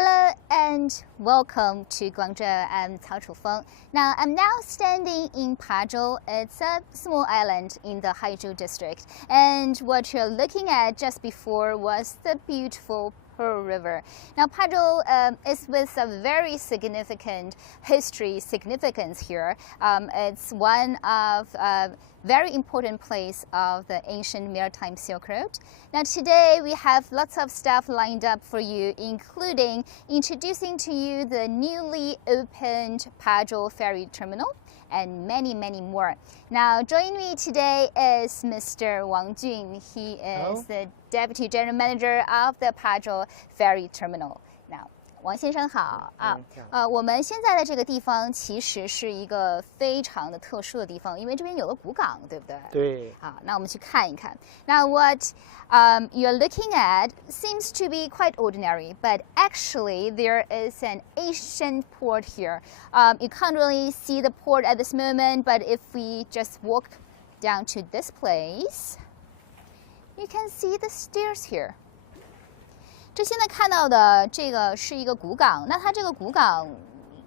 Hello and welcome to Guangzhou. I'm Cao Chufeng. Now I'm standing in Pazhou. It's a small island in the Haizhou district. And what you're looking at just before was the beautiful Pearl River. Now Pazhou is with a very significant history significance here. It's one of very important place of the ancient Maritime Silk Road. Now today we have lots of stuff lined up for you, including introducing to you the newly opened Pazhou Ferry Terminal and many more. Now joining me today is Mr. Wang Jun. He is the Deputy General Manager of the Pazhou Ferry Terminal. Now 王先生好我们现在的这个地方其实是一个非常的特殊的地方，因为这边有个古港，对不对？对。那我们去看一看。Now what you're looking at seems to be quite ordinary, but actually there is an ancient port here. You can't really see the port at this moment, but if we just walk down to this place, you can see the stairs here. 这现在看到的这个是一个古港，那它这个古港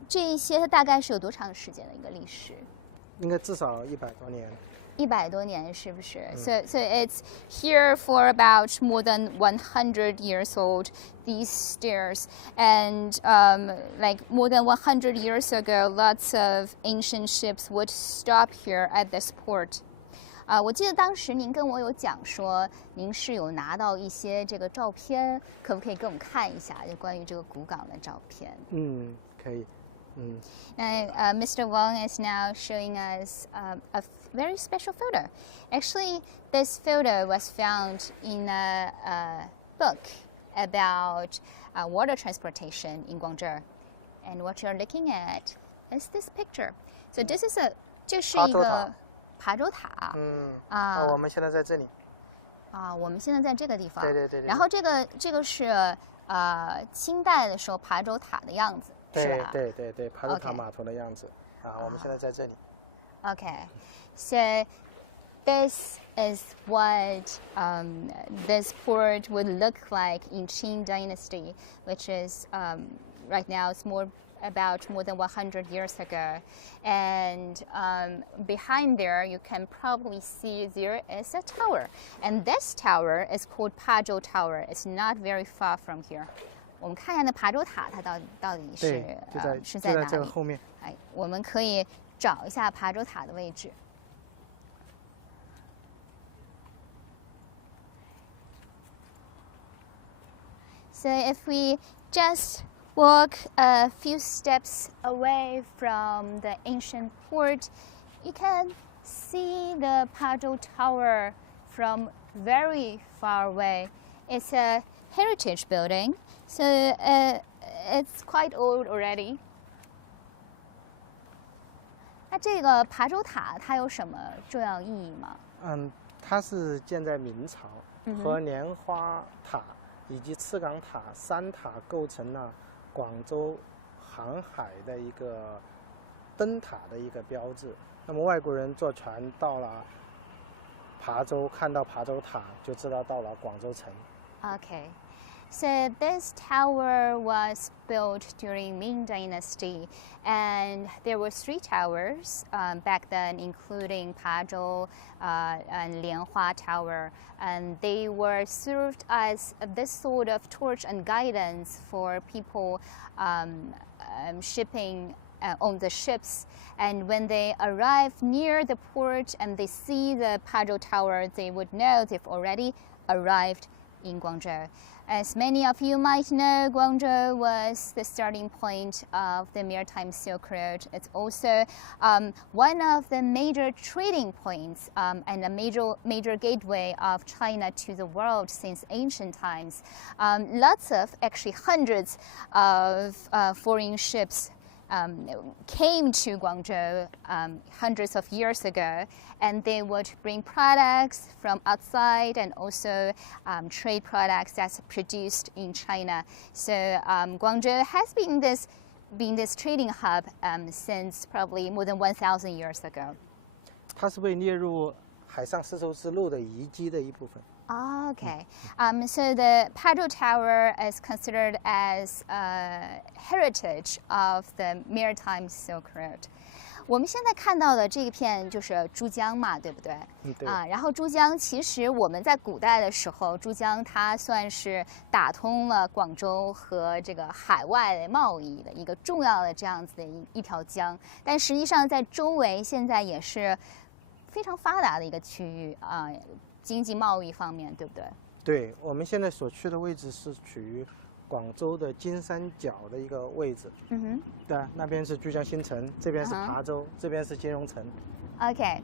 这一些它大概是有多长时间的一个历史？应该至少100多年。100多年是不是？So it's here for about more than 100 years old. These stairs and like more than 100 years ago, lots of ancient ships would stop here at this port. 我记得当时您跟我有讲说，您是有拿到一些这个照片，可不可以给我们看一下，就关于这个古港的照片？可以。Mr. Wang is now showing us a very special photo. Actually, this photo was found in a book about water transportation in Guangzhou. And what you're looking at is this picture. So this is 这是一个爬洲塔。我们现在在这里。我们现在在这个地方。对。然后这个是清代的时候爬洲塔的样子。对，爬洲塔码头的样子。我们现在在这里。Okay, so this is what this port would look like in Qing Dynasty, which is right now it's about more than 100 years ago. And behind there, you can probably see there is a tower. And this tower is called Pazhou Tower. It's not very far from here. 我们看一下那爬洲塔，它到底是在哪里？这个后面。我们可以找一下爬洲塔的位置。So if we just walk a few steps away from the ancient port, you can see the Pazhou Tower from very far away. It's a heritage building, so it's quite old already. 那这个爬洲塔它有什么重要意义吗？它是建在明朝，和莲花塔以及赤岗塔3塔构成了广州航海的一个灯塔的一个标志。那么外国人坐船到了琶洲，看到琶洲塔，就知道到了广州城。Okay, so this tower was built during Ming Dynasty, and there were 3 towers back then, including Pazhou and Lianhua Tower, and they were served as this sort of torch and guidance for people shipping on the ships. And when they arrive near the port and they see the Pazhou Tower, they would know they've already arrived in Guangzhou. As many of you might know, Guangzhou was the starting point of the Maritime Silk Road. It's also one of the major trading points and a major gateway of China to the world since ancient times. Lots of, actually hundreds of foreign ships came to Guangzhou hundreds of years ago, and they would bring products from outside and also trade products that's produced in China. So Guangzhou has been this trading hub since probably more than 1,000 years ago. 它是被列入海上丝绸之路的遗迹的一部分。Okay. So the Pazhou Tower is considered as a heritage of the Maritime Silk Road. 我们现在看到的这一片就是珠江嘛，对不对？对。然后珠江其实我们在古代的时候，珠江它算是打通了广州和这个海外贸易的一个重要的这样子的一条江，但实际上在周围现在也是非常发达的一个区域经济贸易方面，对不对？对，我们现在所去的位置是处于广州的金三角的一个位置。对，那边是珠江新城，这边是琶洲，这边是金融城。Okay,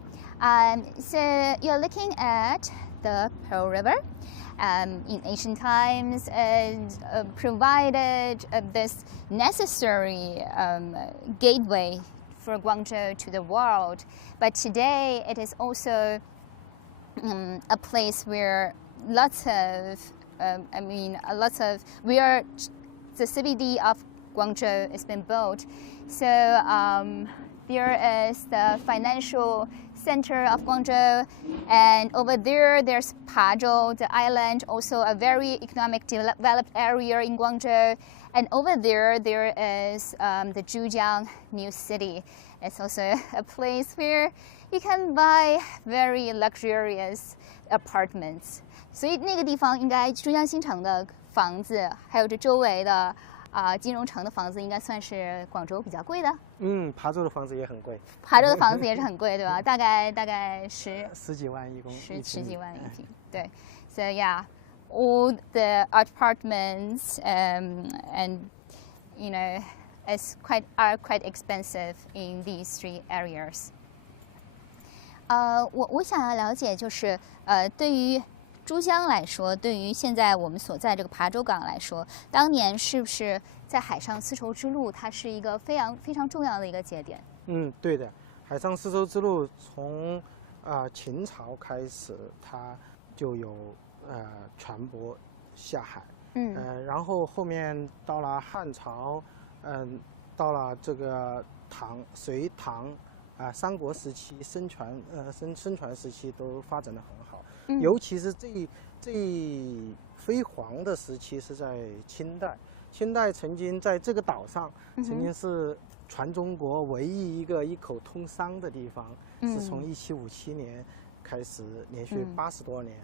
so you're looking at the Pearl River. In ancient times, it provided this necessary gateway for Guangzhou to the world. But today, it is also a place where where the CBD of Guangzhou has been built. So there is the financial center of Guangzhou, and over there, there's Pazhou, the island, also a very economic developed area in Guangzhou. And over there, there is the Zhujiang New City. It's also a place where you can buy very luxurious apartments. 所以那个地方应该珠江新城的房子，还有这周围的金融城的房子，应该算是广州比较贵的。琶洲的房子也很贵。琶洲的房子也是很贵，对吧？大概十几万一十几万一平。对 ，So yeah, all the apartments and you know are quite expensive in these three areas. 我想要了解就是对于珠江来说，对于现在我们所在这个琶洲港来说，当年是不是在海上丝绸之路，它是一个非常重要的一个节点？对的，海上丝绸之路从秦朝开始，它就有船舶下海，然后后面到了汉朝，到了这个隋唐。三国时期申传时期都发展得很好，尤其是最辉煌的时期是在清代。清代曾经在这个岛上，曾经是全中国唯一一个一口通商的地方，是从1757年开始，连续80多年。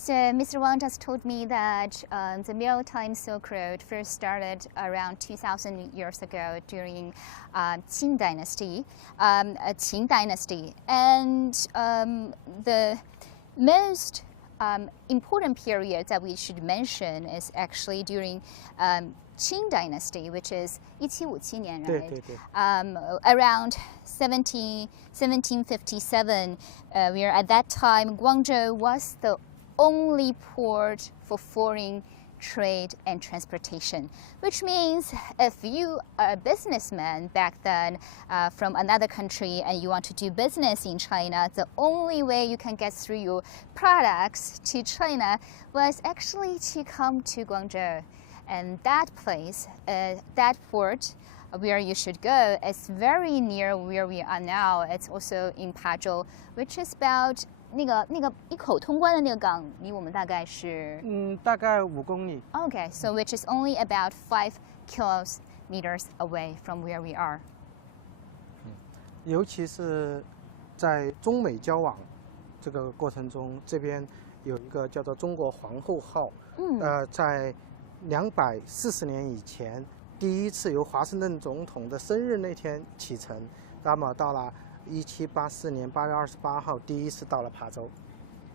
So Mr. Wang just told me that the Maritime Silk Road first started around 2,000 years ago during Qing Dynasty, and the most important period that we should mention is actually during Qing Dynasty, which is 1757 年, right? 对对。Around 1757, where at that time Guangzhou was the only port for foreign trade and transportation, which means if you are a businessman back then from another country and you want to do business in China, the only way you can get through your products to China was actually to come to Guangzhou. And that place, that port where you should go is very near where we are now. It's also in Pazhou, which is about 那个一口通关的那个港离我们大概是大概5公里。Okay, so which is only about 5 kilometers away from where we are. 尤其是在中美交往这个过程中，这边有一个叫做中国皇后号，在240年以前，第一次由华盛顿总统的生日那天启程，那么到了1784年8月28号，第一次到了琶洲。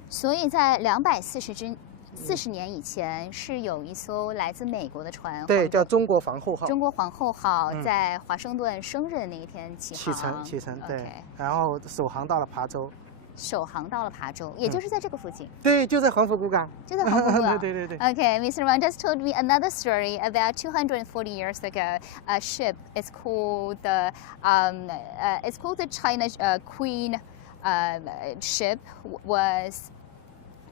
所以在240年以前，是有一艘来自美国的船，对，叫中国皇后号。中国皇后号在华盛顿生日那一天启程，对，然后首航到了琶洲。首航到了琶洲，也就是在这个附近。对，就在黄河谷港。就在黄河谷港。对。Okay, Mr. Wang just told me another story about 240 years ago. A ship is called the China Queen ship was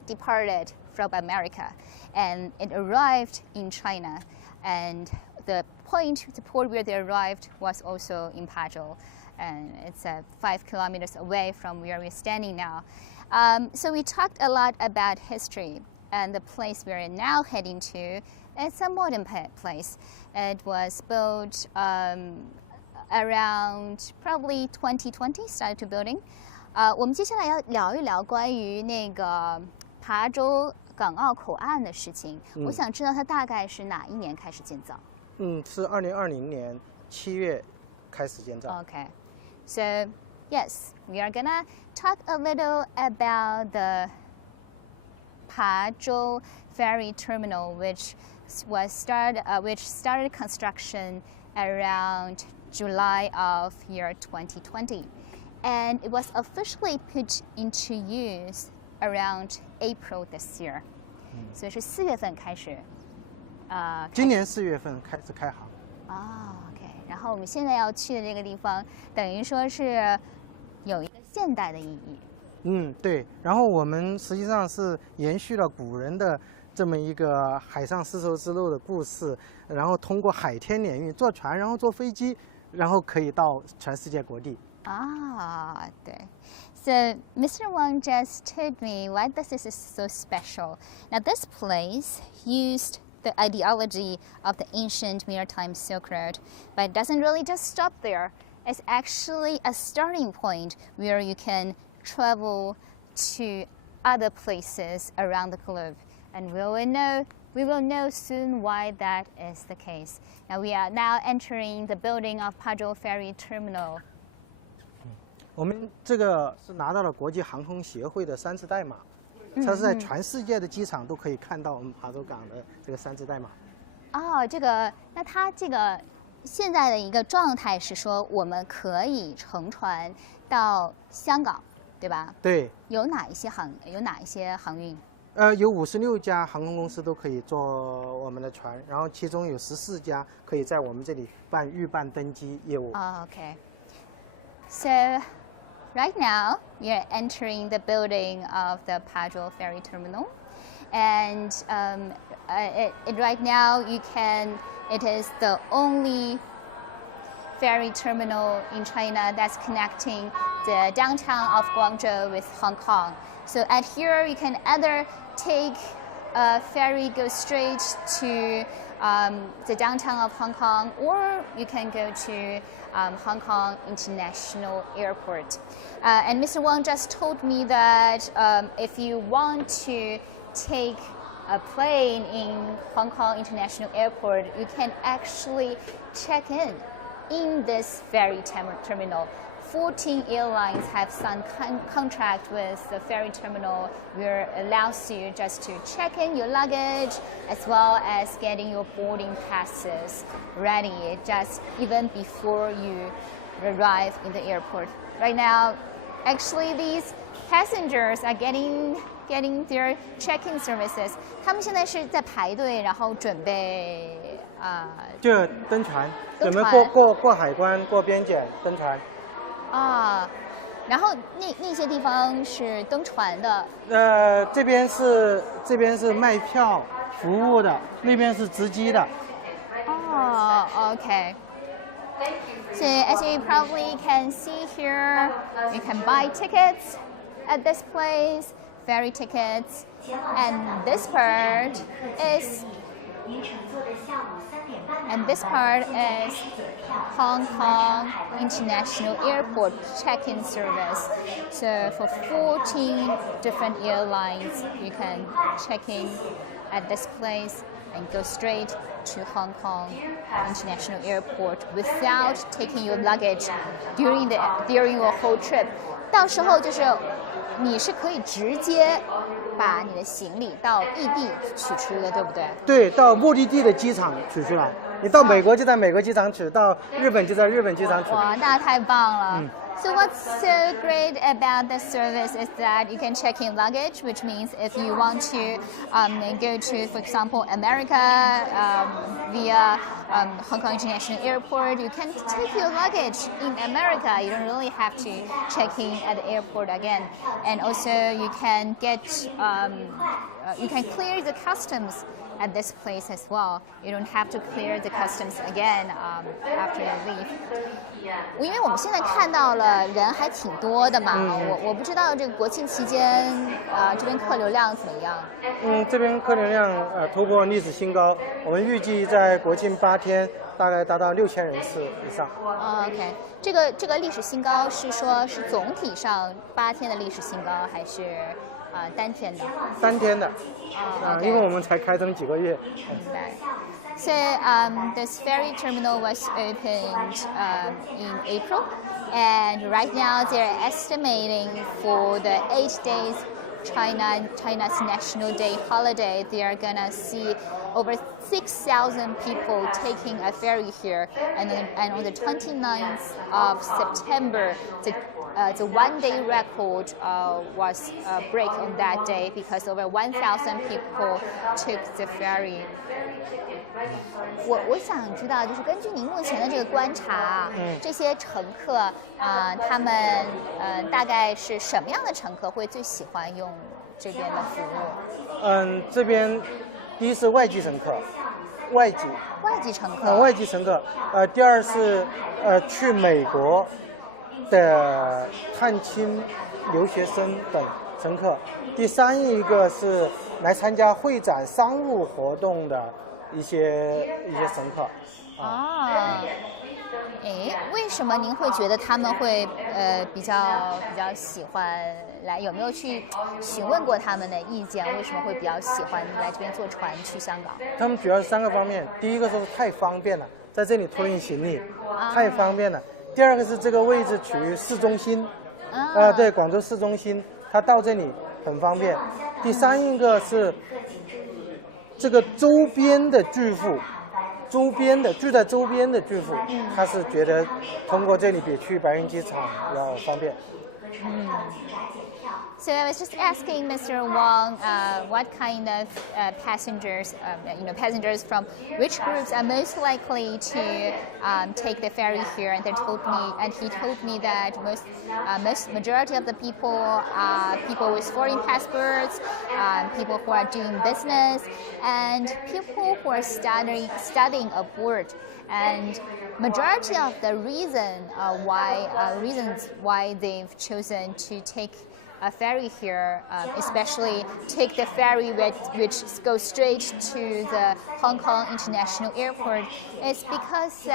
departed from America, and it arrived in China, and the port where they arrived was also in Pazhou. and it's 5 kilometers away from where we're standing now. So we talked a lot about history, and the place we're now heading to, it's a modern place. It was built around probably 2020, started to building. 我们接下来要聊一聊关于那个琶洲港澳口岸的事情。我想知道它大概是哪一年开始建造？是2020年7月开始建造。Okay, so yes, we are gonna talk a little about the Pazhou Ferry Terminal, which started construction around July of year 2020, and it was officially put into use around April this year. 所以是4月份开始，今年4月份开始开航。OK， 然后我们现在要去的这个地方，等于说是有一个现代的意义。对。然后我们实际上是延续了古人的这么一个海上丝绸之路的故事，然后通过海天联运，坐船，然后坐飞机，然后可以到全世界各地。对。So Mr. Wang just told me why this is so special. Now this place used the ideology of the ancient Maritime Silk Road, but it doesn't really just stop there. It's actually a starting point where you can travel to other places around the globe, and we will know soon why that is the case. Now we are now entering the building of Pazhou Ferry Terminal. 我们这个是拿到了国际航空协会的3次代码，它是在全世界的机场都可以看到我们琶洲港的这个3次代码。那它这个现在的一个状态是说，我们可以乘船到香港，对吧？对。有哪一些航运？有56家航空公司都可以坐我们的船，然后其中有14家可以在我们这里预办登机业务。Okay. So right now we are entering the building of the Pazhou Ferry Terminal, and right now it is the only ferry terminal in China that's connecting the downtown of Guangzhou with Hong Kong. So at here you can either take a ferry, go straight to the downtown of Hong Kong, or you can go to Hong Kong International Airport. And Mr. Wang just told me that if you want to take a plane in Hong Kong International Airport, you can actually check in this ferry terminal. 14 airlines have signed contract with the ferry terminal, where it allows you just to check in your luggage as well as getting your boarding passes ready just even before you arrive in the airport. Right now, actually these passengers are getting their check-in services. 他们现在是在排队，然后准备就登船，准备过海关、过边检、登船。然后那些地方是登船的。这边是卖票服务的，那边是值机的。Okay. So as you probably can see here, you can buy tickets at this place, ferry tickets, and this part is Hong Kong International Airport check-in service. So for 14 different airlines, you can check in at this place and go straight to Hong Kong International Airport without taking your luggage during your whole trip. 到时候就是你是可以直接把你的行李到异地取出的，对不对？对，到目的地的机场取出来。你到美国就在美国机场取，到日本就在日本机场取。哇，那太棒了。So what's so great about this service is that you can check in luggage, which means if you want to go to, for example, America via Hong Kong International Airport, you can take your luggage in America. You don't really have to check in at the airport again. And also you can you can clear the customs at this place as well. You don't have to clear the customs again after you leave. 因为我们现在看到了人还挺多的嘛，我不知道这个国庆期间这边客流量怎么样？这边客流量突破历史新高，我们预计在国庆8天大概达到6000人次以上。OK， 这个历史新高是说是总体上8天的历史新高，还是单天的？单天的。Okay. 因为我们才开通几个月。明白。So this ferry terminal was opened in April, and right now they're estimating for the 8 days China's National Day holiday, they are gonna see over 6,000 people taking a ferry here, and on the 29th of September, the one-day record was break on that day because over 1,000 people took the ferry. 我想知道，就是根据您目前的这个观察，这些乘客他们大概是什么样的乘客会最喜欢用这边的服务？这边第一是外籍乘客，外籍乘客，外籍乘客。第二是去美国的探亲留学生等乘客。第三一个是来参加会展商务活动的一些乘客。为什么您会觉得他们会比较喜欢来？有没有去询问过他们的意见？为什么会比较喜欢来这边坐船去香港？他们主要是3个方面，第一个是太方便了，在这里托运行李太方便了。第二个是这个位置处于市中心，对，广州市中心，他到这里很方便。第三一个是这个周边的巨富。住在周边的巨富，他是觉得通过这里比去白云机场要方便。So I was just asking Mr. Wang what kind of passengers, passengers from which groups are most likely to take the ferry here, and he told me that most majority of the people are people with foreign passports, people who are doing business, and people who are studying abroad. And majority of the reasons why they've chosen to take a ferry here, especially take the ferry which goes straight to the Hong Kong International Airport, is because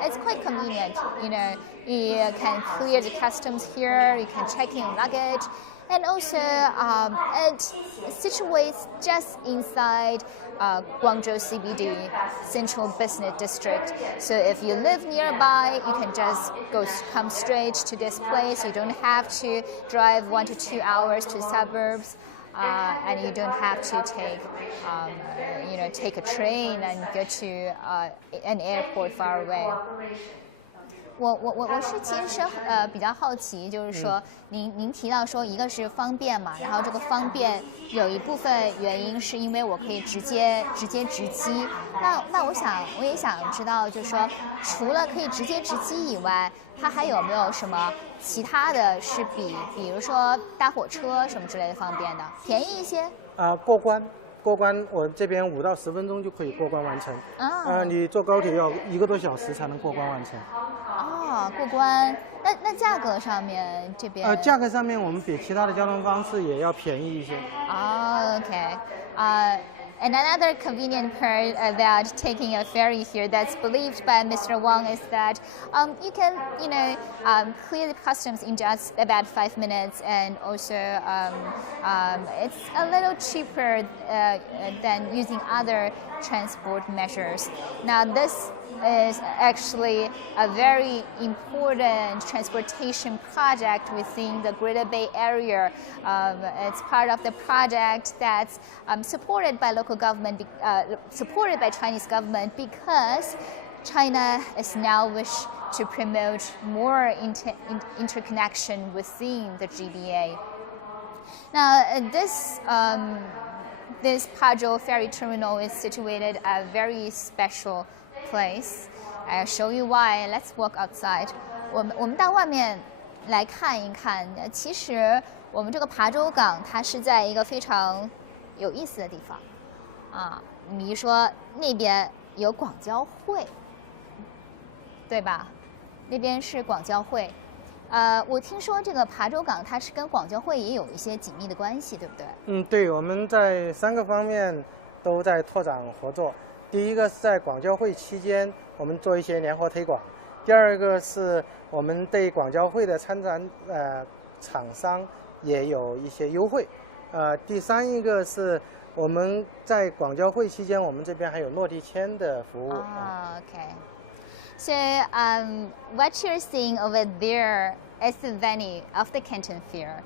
it's quite convenient. You know, you can clear the customs here, you can check in luggage, and also it situates just inside Guangzhou CBD, Central Business District. So if you live nearby, you can just come straight to this place. You don't have to drive 1 to 2 hours to suburbs, and you don't have to take a train and go to an airport far away. 我是其实比较好奇，就是说您提到说一个是方便嘛，然后这个方便有一部分原因是因为我可以直接直机。那我也想知道，就是说除了可以直接直机以外，它还有没有什么其他的是比如说搭火车什么之类的方便的，便宜一些？过关，我这边5到10分钟就可以过关完成。你坐高铁要1个多小时才能过关完成。过关。那价格上面这边？价格上面我们比其他的交通方式也要便宜一些。OK. And another convenient part about taking a ferry here that's believed by Mr. Wang is that you can, clear the customs in just about 5 minutes, and also it's a little cheaper than using other transport measures. Now this is actually a very important transportation project within the Greater Bay Area. It's part of the project that's supported by local government, supported by Chinese government, because China is now wish to promote more interconnection within the GBA. Now this Pazhou Ferry Terminal is situated at a very special place. I'll show you why. Let's walk outside. 我们到外面来看一看。其实我们这个琶洲港，它是在一个非常有意思的地方啊。比如说那边有广交会，对吧？那边是广交会。我听说这个琶洲港它是跟广交会也有一些紧密的关系，对不对？嗯，对，我们在3个方面都在拓展合作。第一个是在广交会期间，我们做一些年货推广；第二个是我们对广交会的参展厂商也有一些优惠。第三一个是我们在广交会期间，我们这边还有落地签的服务。Okay. So what you're seeing over there is the venue of the Canton Fair.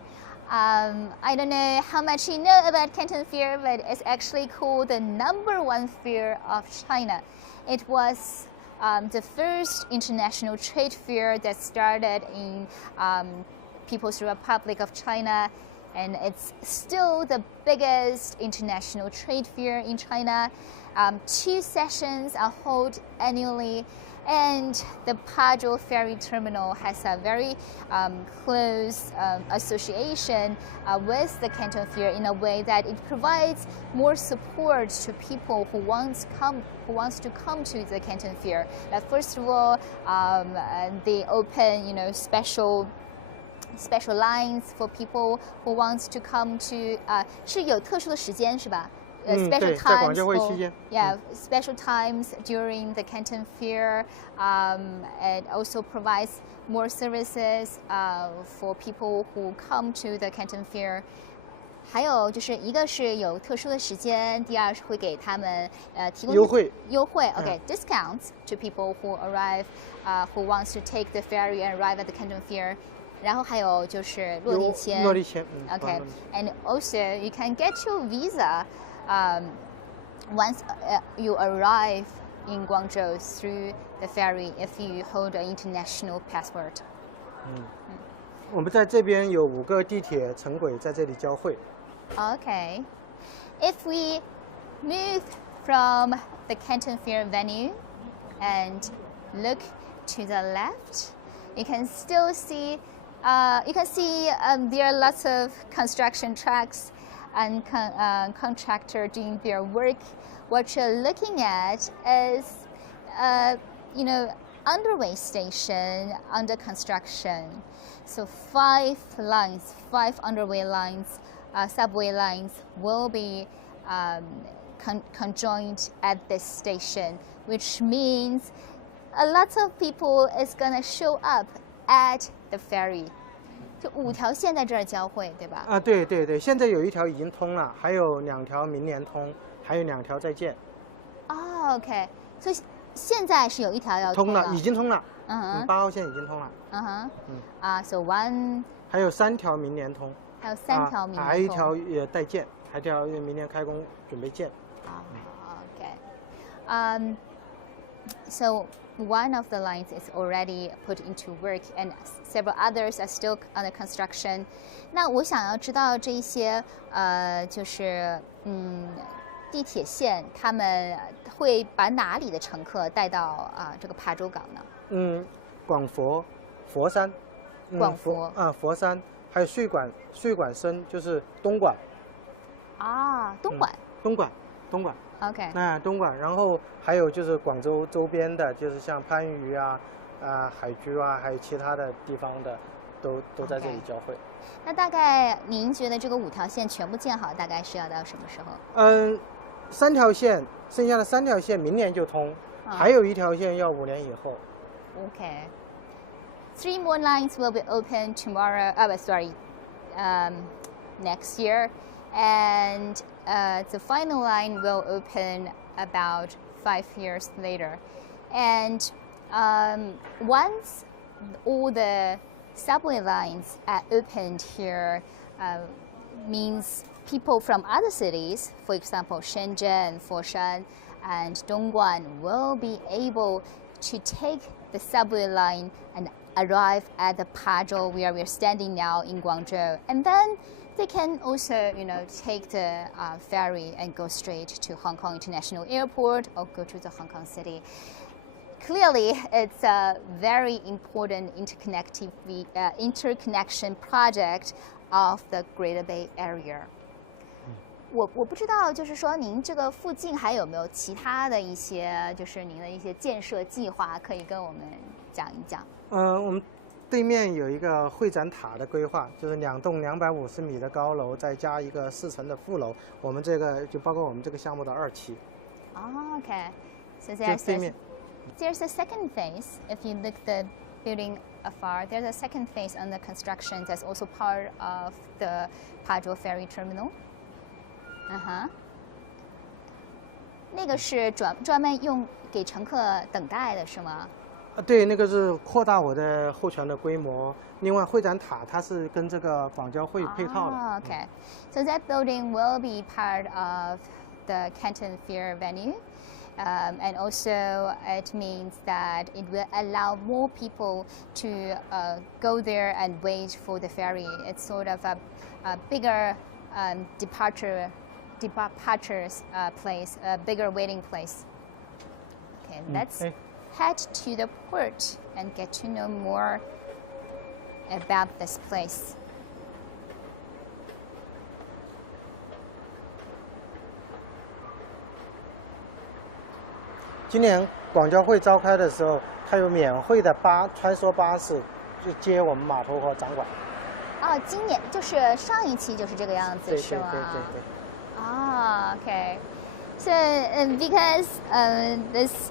I don't know how much you know about Canton Fair, but it's actually called the #1 fair of China. It was the first international trade fair that started in People's Republic of China, and it's still the biggest international trade fair in China. 2 sessions are held annually, and the Pazhou Ferry Terminal has a very close association with the Canton Fair in a way that it provides more support to people who wants to come to the Canton Fair. First of all, they open special lines for people who wants to come to 是有特殊的时间是吧？ special times special times during the Canton Fair. It also provides more services for people who come to the Canton Fair. 还有就是一个是有特殊的时间，第二是会给他们提供优惠 ，OK discounts to people who arrive who wants to take the ferry and arrive at the Canton Fair. 然后还有就是落地签，OK, and also you can get your visa. Once you arrive in Guangzhou through the ferry, if you hold an international passport. 我们在这边有5个地铁城轨在这里交汇。Okay. If we move from the Canton Fair venue and look to the left, you can still see there are lots of construction tracks and contractor doing their work. What you're looking at is, underway station under construction. So 5 underway lines, subway lines will be conjoined at this station, which means a lot of people is gonna show up at the ferry. 就5条线在这儿交汇，对吧？对对对，现在有1条已经通了，还有2条明年通，还有2条在建。OK， 所以现在是有1条要通了，已经通了。8号线已经通了。So one。还有3条明年通。还有3条明年通。还有1条也待建，还有1条明年开工准备建。OK。So one of the lines is already put into work, and several others are still under construction. 那我想要知道这些就是地铁线，他们会把哪里的乘客带到这个琶洲港呢？广佛、佛山。广佛佛山，还有税管深就是东莞。东莞。东莞。OK。东莞，然后还有就是广州周边的，就是像番禺海居还有其他的地方的，都在这里交汇。那大概您觉得这个5条线全部建好，大概是要到什么时候？3条线，剩下的3条线明年就通，还有1条线要5年以后。Okay. 3 more lines will be open tomorrow. Next year, and the final line will open about 5 years later. And once all the subway lines are opened here, means people from other cities, for example, Shenzhen, Foshan, and Dongguan, will be able to take the subway line and arrive at the Pazhou where we're standing now in Guangzhou. And then they can also, take the ferry and go straight to Hong Kong International Airport or go to the Hong Kong city. clearly, it's a very important interconnection project of the Greater Bay Area. 我不知道，就是说您这个附近还有没有其他的一些，就是您的一些建设计划，可以跟我们讲一讲。我们对面有一个会展塔的规划，就是2栋250米的高楼，再加一个4层的副楼。我们这个就包括我们这个项目的2期。Oh, okay. So there's a second phase. If you look the building afar, there's a second phase under construction that's also part of the Pazhou Ferry Terminal. 那个是专门用给乘客等待的是吗？对，那个是扩大我的候船的规模。另外，会展塔它是跟这个广交会配套的。Okay, so that building will be part of the Canton Fair venue. And also it means that it will allow more people to go there and wait for the ferry. It's sort of a bigger departures place, a bigger waiting place. Okay, let's head to the port and get to know more about this place. 今年广交会召开的时候，它有免费的穿梭巴士，就接我们码头和展馆。哦，今年就是上一期就是这个样子，是吗？对。Ah, okay. So because this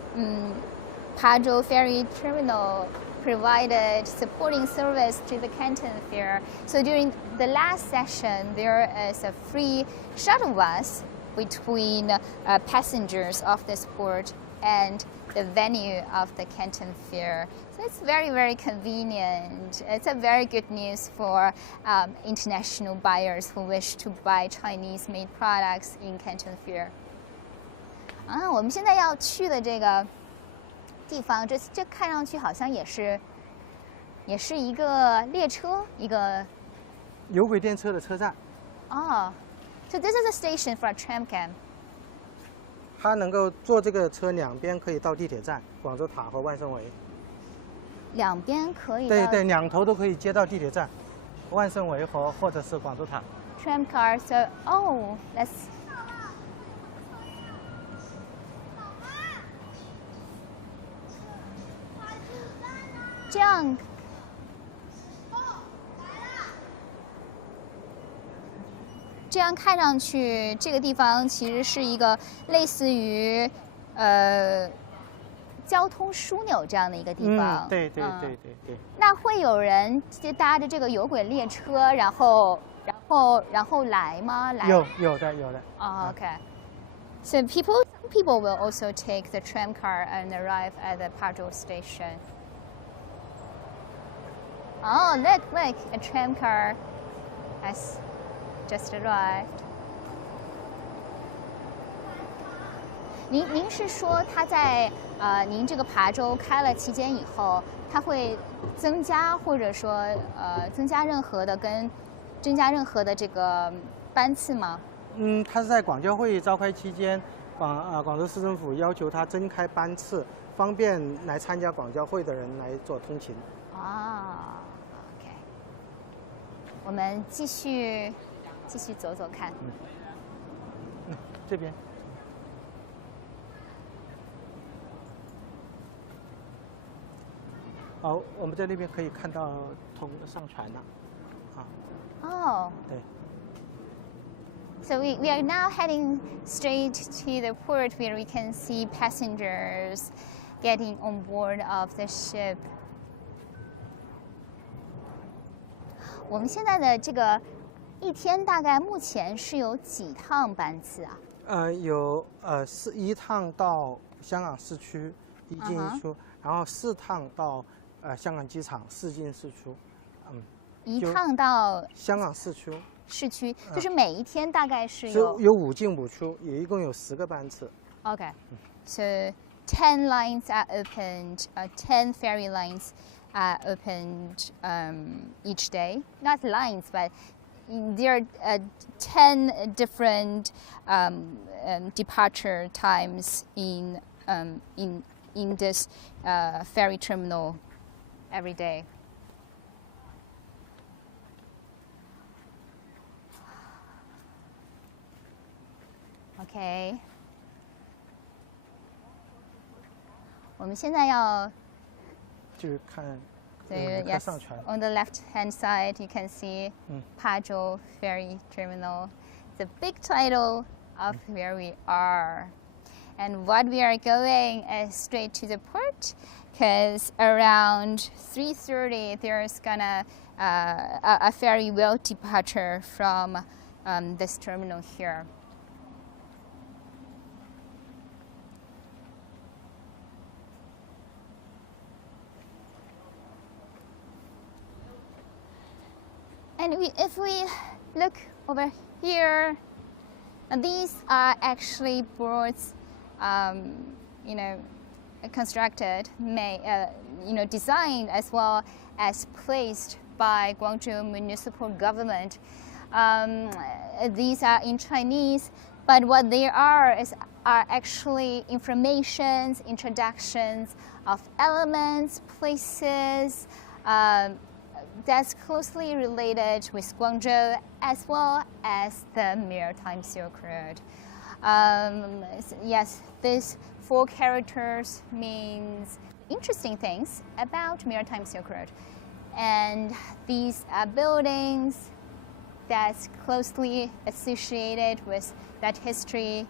Pazhou Ferry Terminal provided supporting service to the Canton Fair, so during the last session there is a free shuttle bus between passengers of this port and the venue of the Canton Fair. So it's very, very convenient. It's a very good news for international buyers who wish to buy Chinese-made products in Canton Fair. 我们现在要去的这个地方，这看上去好像也是一个列车，一个有轨电车的车站。So this is a station for a tramcam. 它能够坐这个车两边可以到地铁站，广州塔和万盛围。两边可以。对，两头都可以接到地铁站，万盛围或者是广州塔。Tram car, so let's. 这样看上去，这个地方其实是一个类似于交通枢纽这样的一个地方。对。那会有人搭着这个有轨列车，然后来吗？有的。Okay. So some people will also take the tram car and arrive at the Pazhou station. Oh, look, a tram car has just arrived. 您是说它在您这个琶洲开了期间以后，它会增加或者说增加任何的这个班次吗？它是在广交会召开期间，广州市政府要求它增开班次，方便来参加广交会的人来做通勤。OK， 我们继续走走看。这边。我们在那边可以看到上船了，对。So we are now heading straight to the port where we can see passengers getting on board of the ship. 我们现在的这个一天大概目前是有几趟班次啊？有1趟到香港市区一进一出，然后4趟到香港机场4进4出。1趟到香港市区，就是每一天大概是有5进5出，也一共有10个班次。Okay, so 10 lines are opened, 10 ferry lines are opened each day. Not lines, but there are 10 different departure times in in this ferry terminal every day. Okay. 我们现在要去看 So yes, on the left-hand side, you can see Pazhou Ferry Terminal, the big title of where we are. And what we are going is straight to the port, because around 3:30 there's gonna a ferry will departure from this terminal here. And if we look over here, these are actually boards, constructed, designed as well as placed by Guangzhou municipal government. These are in Chinese, but what they are actually informations, introductions of elements, places, that's closely related with Guangzhou as well as the Maritime Silk Road. Yes, these 4 characters means interesting things about Maritime Silk Road. And these are buildings that's closely associated with that history.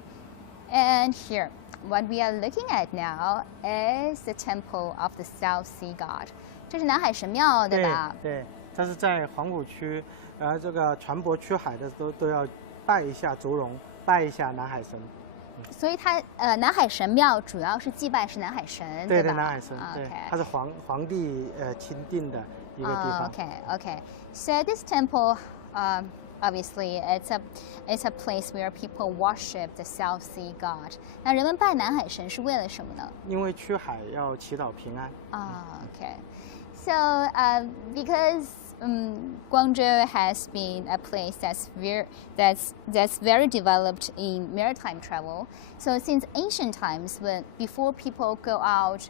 And here, what we are looking at now is the Temple of the South Sea God. 这是南海神庙，对吧？对，它是在黄浦区，这个船舶出海的都要拜一下烛龙，拜一下南海神。所以它南海神庙主要是祭拜是南海神，对吧？南海神，对，它是皇帝钦定的一个地方。Okay. So this temple, obviously, it's a place where people worship the South Sea God. 那人们拜南海神是为了什么呢？因为出海要祈祷平安。Okay. So, because Guangzhou has been a place that's very developed in maritime travel. So, since ancient times, before people go out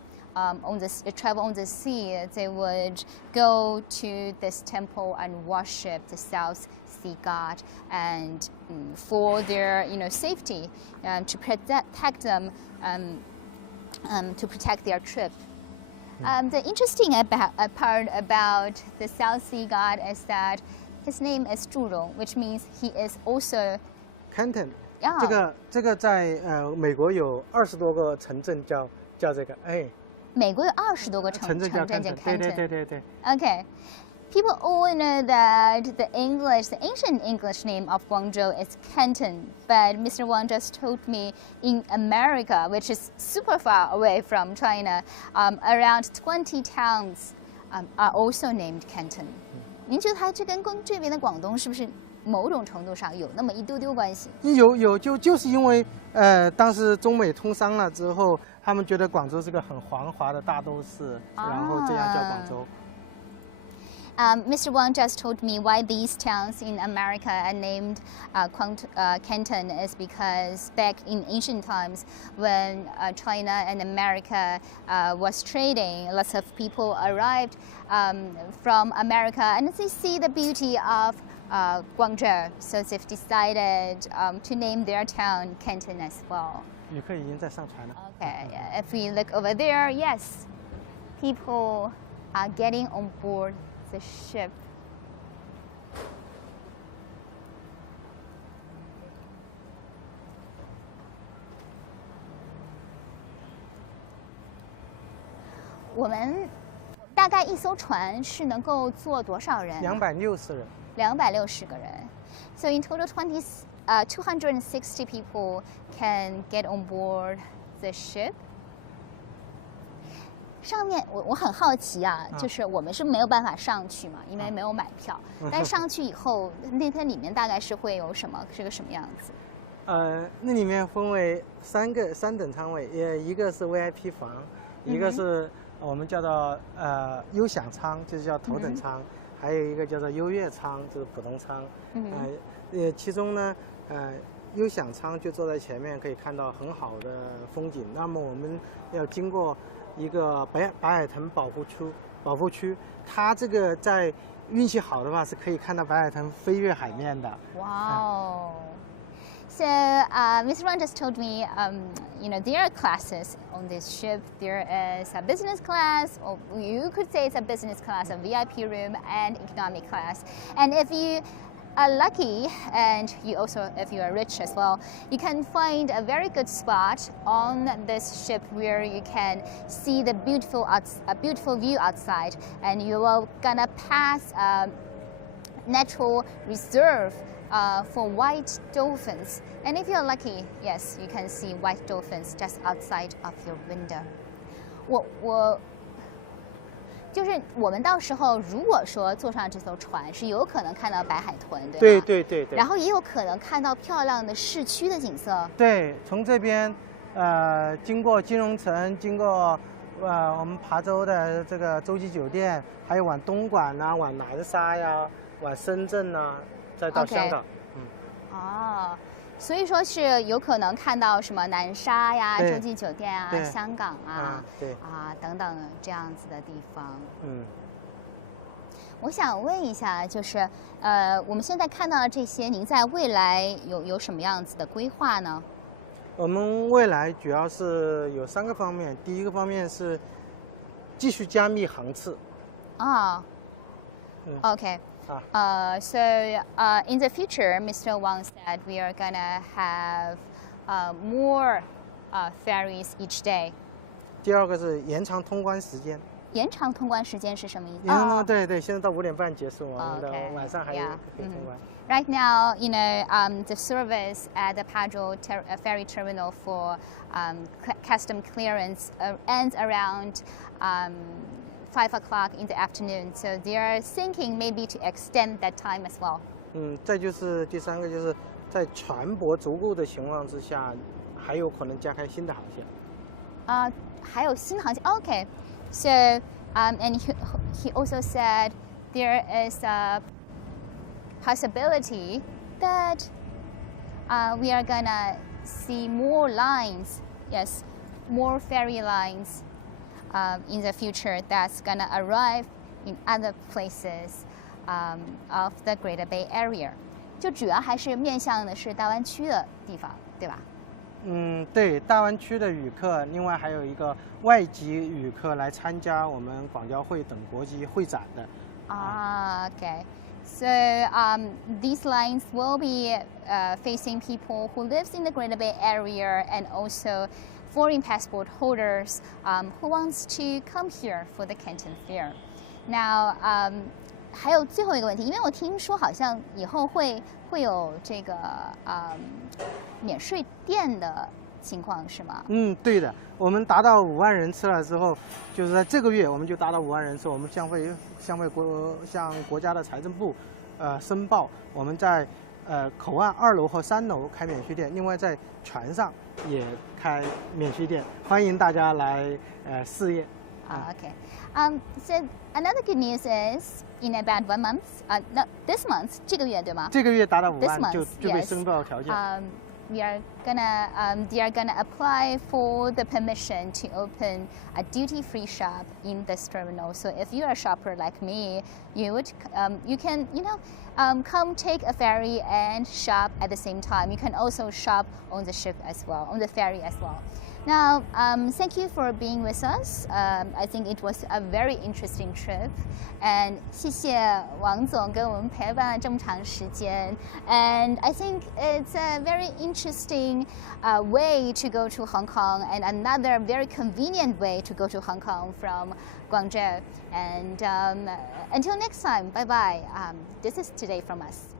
travel on the sea, they would go to this temple and worship the South Sea God, and for their safety, to protect them, to protect their trip. The interesting part about the South Sea God is that his name is Zhu Rong, which means he is also Canton. 这个在美国有20多个城镇叫这个，美国有20多个城镇叫 Canton。对。Okay. People all know that the ancient English name of Guangzhou is Canton, but Mr. Wang just told me in America, which is super far away from China, around 20 towns are also named Canton. 您觉得它这跟这边的广东是不是某种程度上有那么一丢丢关系？就是因为当时中美通商了之后，他们觉得广州是个很繁华的大都市，然后这样叫广州。Mr. Wang just told me why these towns in America are named Canton is because back in ancient times when China and America was trading, lots of people arrived from America and they see the beauty of Guangzhou, so they've decided to name their town Canton as well. 旅客已经在上船了。Okay, if we look over there, yes, people are getting on board the ship.我们大概一艘船是能够坐多少人？260人。260个人。So in total, 260 people can get on board the ship. 上面我很好奇啊，就是我们是没有办法上去嘛，因为没有买票。但上去以后，那里面大概是会有什么？是个什么样子？那里面分为3等舱位，一个是 VIP 房，一个是我们叫做优享舱，就是叫头等舱，还有一个叫做优越舱，就是普通舱。其中呢，优享舱就坐在前面，可以看到很好的风景。那么我们要经过一个白海豚保护区，它这个在运气好的话是可以看到白海豚飞越海面的。Wow. So Mr. Wang just told me, there are classes on this ship. There is a business class, or you could say it's a business class, a VIP room, and economic class. And if you are lucky, and if you are rich as well, you can find a very good spot on this ship where you can see a beautiful view outside, and you will gonna pass a natural reserve for white dolphins. And if you're lucky, yes, you can see white dolphins just outside of your window. 就是我们到时候如果说坐上这艘船，是有可能看到白海豚，对吗？对。然后也有可能看到漂亮的市区的景色。对，从这边经过金融城，经过我们琶洲的这个洲际酒店，还有往东莞啊，往南沙呀，往深圳啊，再到香港。所以说是有可能看到什么南沙呀、洲际酒店啊、香港啊、等等这样子的地方。我想问一下，就是我们现在看到的这些，您在未来有什么样子的规划呢？我们未来主要是有3个方面，第一个方面是继续加密航次。OK. So in the future, Mr. Wang said we are gonna have more ferries each day. 第二个是延长通关时间。延长通关时间是什么意思？对，现在到5点半结束，我们的晚上还可以通关。Right now, the service at the Pazhou Ferry Terminal for custom clearance ends around 5 o'clock in the afternoon, so they are thinking maybe to extend that time as well. 再就是第3个，就是在船舶足够的情况之下，还有可能加开新的航线。还有新航线 ？Okay, so and he also said there is a possibility that we are gonna see more lines, yes, more ferry lines. In the future, that's gonna arrive in other places of the Greater Bay Area. 就主要还是面向的是大湾区的地方，对吧？对，大湾区的旅客，另外还有一个外籍旅客来参加我们广交会等国际会展的。Okay. So these lines will be facing people who lives in the Greater Bay Area and also foreign passport holders who wants to come here for the Canton Fair. Now, 还有最后一个问题，因为我听说好像以后会有这个免税店的情况，是吗？对的，我们达到5万人次了之后，就是在这个月我们就达到5万人次，我们向国家的财政部申报，我们在口岸2楼和3楼开免税店，另外在船上也开免税店，欢迎大家来试验。Okay. So another good news is in about 1 month, this month 这个月对吗？这个月达到5万就被申报条件。They are gonna apply for the permission to open a duty-free shop in this terminal. So if you are a shopper like me, you can come take a ferry and shop at the same time. You can also shop on the ship as well, on the ferry as well. Now, thank you for being with us. I think it was a very interesting trip. And 谢谢王总跟我们陪伴了这么长时间。And I think it's a very interesting way to go to Hong Kong and another very convenient way to go to Hong Kong from Guangzhou. And until next time, bye-bye. This is today from us.